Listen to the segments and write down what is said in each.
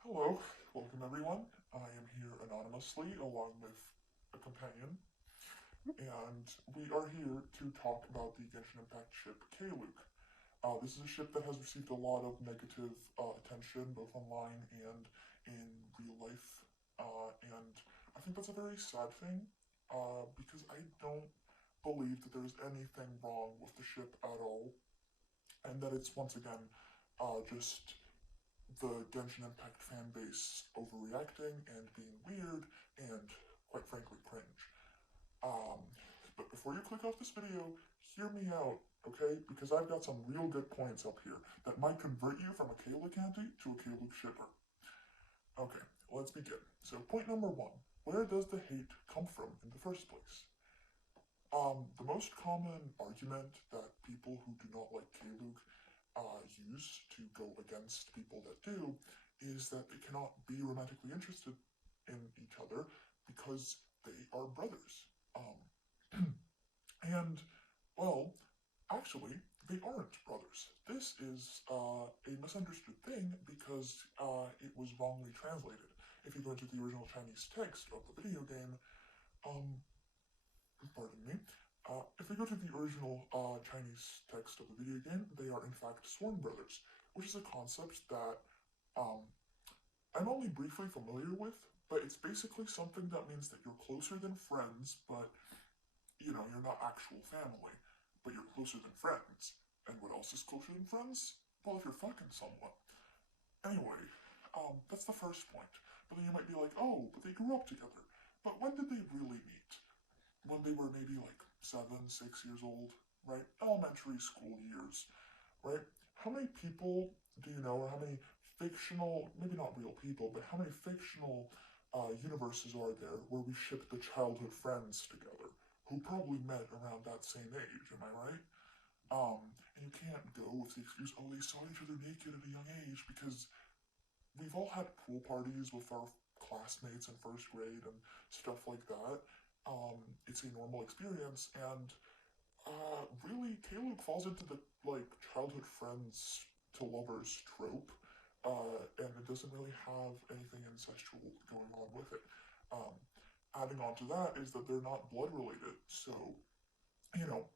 Hello, welcome everyone. I am here anonymously along with a companion, and we are here to talk about the Genshin Impact ship Kaeluc. This is a ship that has received a lot of negative attention, both online and in real life, and I think that's a very sad thing, because I don't believe that there's anything wrong with the ship at all, and that it's once again just the Genshin Impact fan base overreacting and being weird and, quite frankly, cringe. Um, but before you click off this video, hear me out, okay? Because I've got some real good points up here that might convert you from a Kaeluc anti to a Kaeluc shipper. Okay, let's begin. So point number one, where does the hate come from in the first place? The most common argument that people who do not like Kaeluc use to go against people that do is that they cannot be romantically interested in each other because they are brothers. And, well, actually, they aren't brothers. This is a misunderstood thing because it was wrongly translated. If you go into the original Chinese text of the video game, um, pardon me, if we go to the original Chinese text of the video game, they are in fact sworn brothers, which is a concept that um, I'm only briefly familiar with, but it's basically something that means that you're closer than friends, but you're not actual family, but you're closer than friends. And what else is closer than friends? Well, if you're fucking someone. Anyway, that's the first point. But then you might be like, oh, but they grew up together. But when did they really meet? When they were maybe like 7, 6 years old, right? Elementary school years, right? How many people do you know, or how many fictional, maybe not real people, but how many fictional universes are there where we ship the childhood friends together who probably met around that same age? Am I right? And you can't go with the excuse, oh, they saw each other naked at a young age, because we've all had pool parties with our classmates in first grade and stuff like that. It's a normal experience, and really, Kaeluc falls into the like childhood friends to lovers trope, and it doesn't really have anything incestual going on with it. Um, Adding on to that is that they're not blood related, so you know.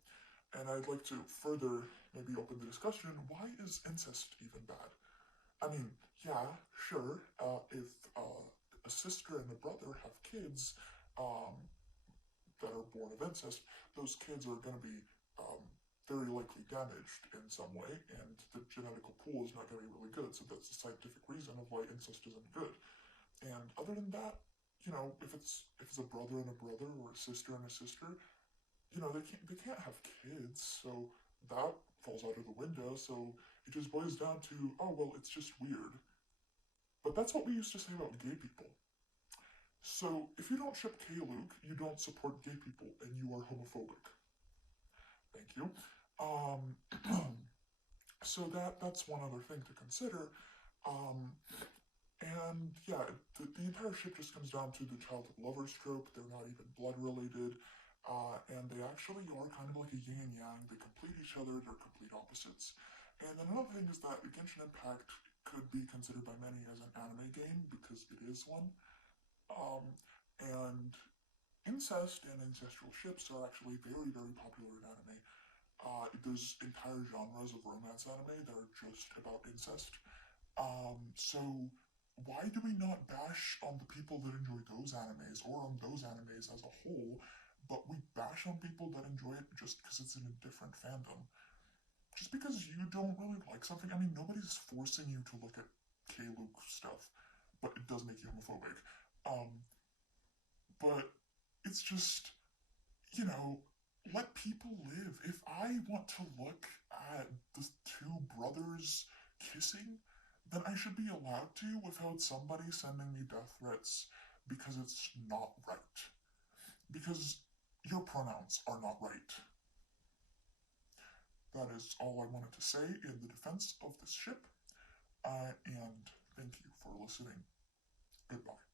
And I'd like to further maybe open the discussion. Why is incest even bad? I mean, yeah, sure. If a sister and a brother have kids um, that are born of incest, those kids are going to be very likely damaged in some way, and the genetical pool is not going to be really good. So that's the scientific reason of why incest isn't good. And other than that, if it's a brother and a brother or a sister and a sister, they can't have kids. So that falls out of the window. So it just boils down to, oh well, it's just weird. But that's what we used to say about gay people. So if you don't ship Kaeluc, you don't support gay people, and you are homophobic. Thank you. Um, so that's one other thing to consider. Um, and yeah, the entire ship just comes down to the childhood lovers trope. They're not even blood related. And they actually are kind of like a yin and yang. They complete each other, they're complete opposites. And then another thing is that Genshin Impact could be considered by many as an anime game because it is one. Um, and incest and incestual ships are actually very, very popular in anime. There's entire genres of romance anime that are just about incest. So why do we not bash on the people that enjoy those animes or on those animes as a whole, but we bash on people that enjoy it just because it's in a different fandom? Just because you don't really like something, I mean, nobody's forcing you to look at Kaeluc stuff, but it does make you homophobic. Um, but it's just, you know, let people live. If I want to look at the two brothers kissing, then I should be allowed to without somebody sending me death threats because it's not right. Because your pronouns are not right. That is all I wanted to say in the defense of this ship, and thank you for listening. Goodbye.